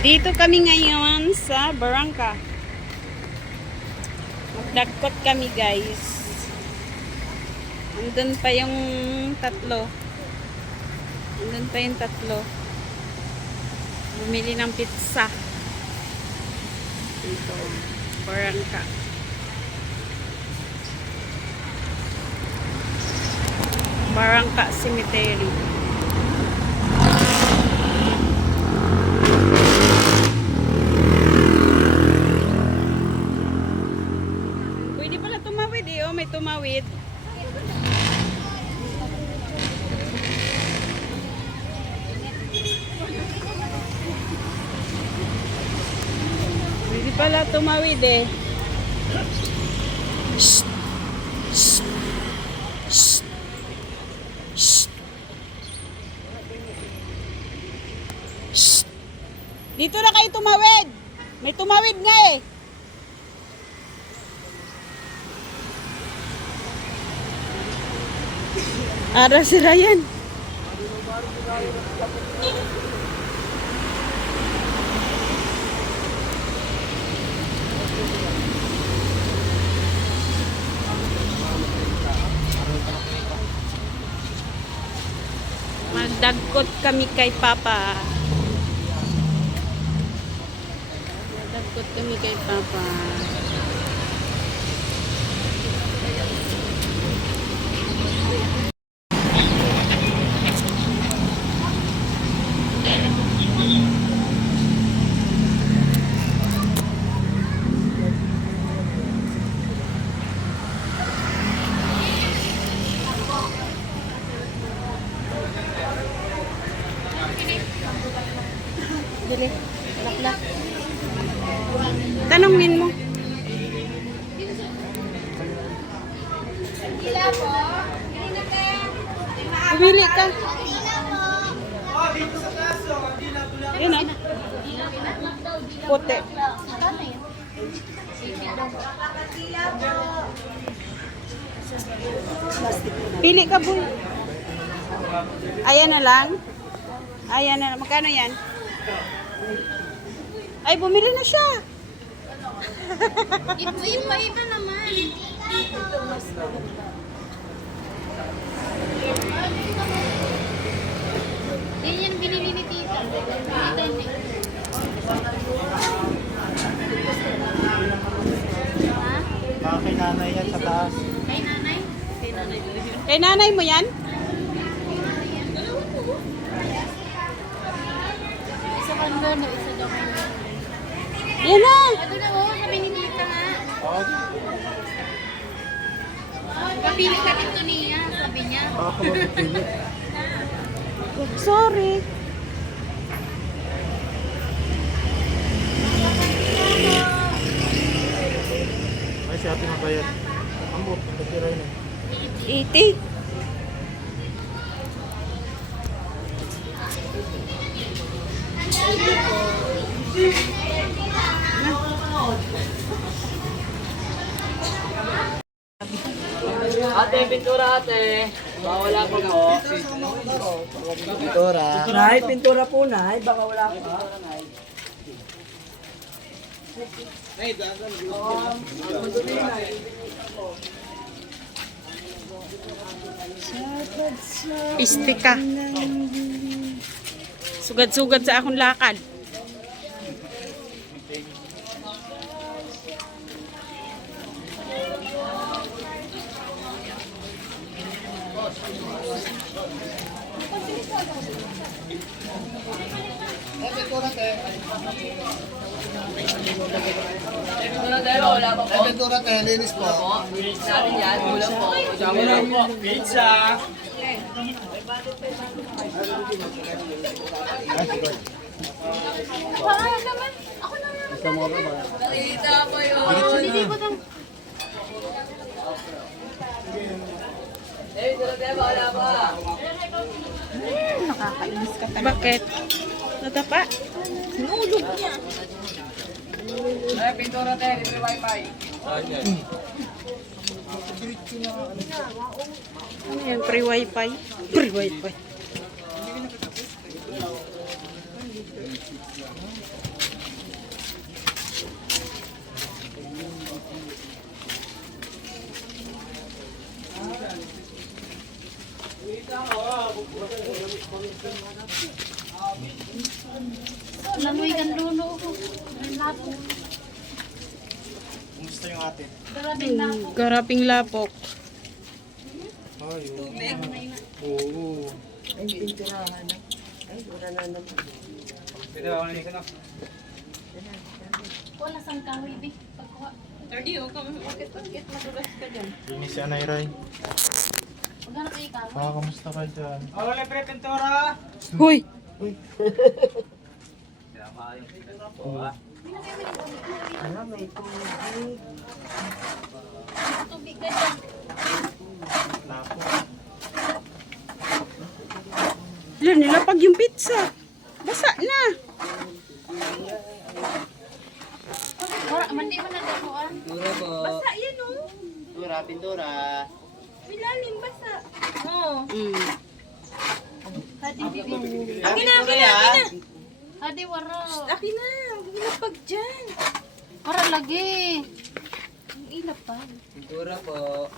Dito kami ngayon sa Barangka. Magdagkot kami, guys. Andun pa yung tatlo. Andun pa yung tatlo. Bumili ng pizza. Dito, Barangka. Barangka Cemetery. Pwede pala tumawid eh. Oh, may tumawid. Pwede pala tumawid eh. Shh. Shh. Shh. Shh. Shh. Dito na kayo tumawid. May tumawid nga eh. Ara si Ryan. Magdagkot kami kay Papa. Magdagkot kami kay Papa. Dili, laklak. Tanongin mo. Pumili ka. Yan ah. Puti. Pili ka, boy. Ayan na lang. Ayan na. Magkano yan? Ay, bumili na siya. Iba naman. Yan yung binili ni Tita. Baka kay nanay yan sa taas. Kay nanay? Kay nanay mo yan? Isa kang dono, isa daw kay nanay. Yan na. Ito na oh, sabi ni Tita nga. Oo. Kapili ka dito niya, sabi niya. Baka ka magpili. Sorry. Ay, si ate mabayad. Ambot, nagtiray na. 80. Ate, pintura ate. Bawala po po. Pintura. Nay, pintura po nay. Baka wala pa. Piste ka. Sugad-sugad sa akong lakad. Pintura tayo, wala pa po. Pintura tayo, linis po. Pizza natin yan. Kulang po. Kulang po. Pizza. Nakita po yun. Hindi ko lang. Pintura tayo, wala pa. Nakakainis ka talaga. Bakit? Natapa? Nulog niya. Ay, pintura tayo. Libre wifi. Ano yan? Free wifi? Free wifi. Langoy kan luno ko. Ang lapo. Kumusta yung ate? Darabing lapo. Garaping lapok. Ay, oo. Pwede ba ako nito na? Wala sang kahoy di. Pagkuha. Linis si Anay Ray. Maghanap kayo kahoy. Kamusta ka dyan? Oh, wala pre, pintura! Hoy! Tubig ka dyan. Lapo. Ilan nilapag yung pizza. Basa na. Wala, mandi mo na dakuan. Pintura po. Basa yan o. Pintura, pintura. Milalim basa. Oo. Mm. Hadi bibi. Akin na, akin na! Hadi waro. Akin na, ilapag dyan. Wara lagi. Ang ilapag. Pintura po.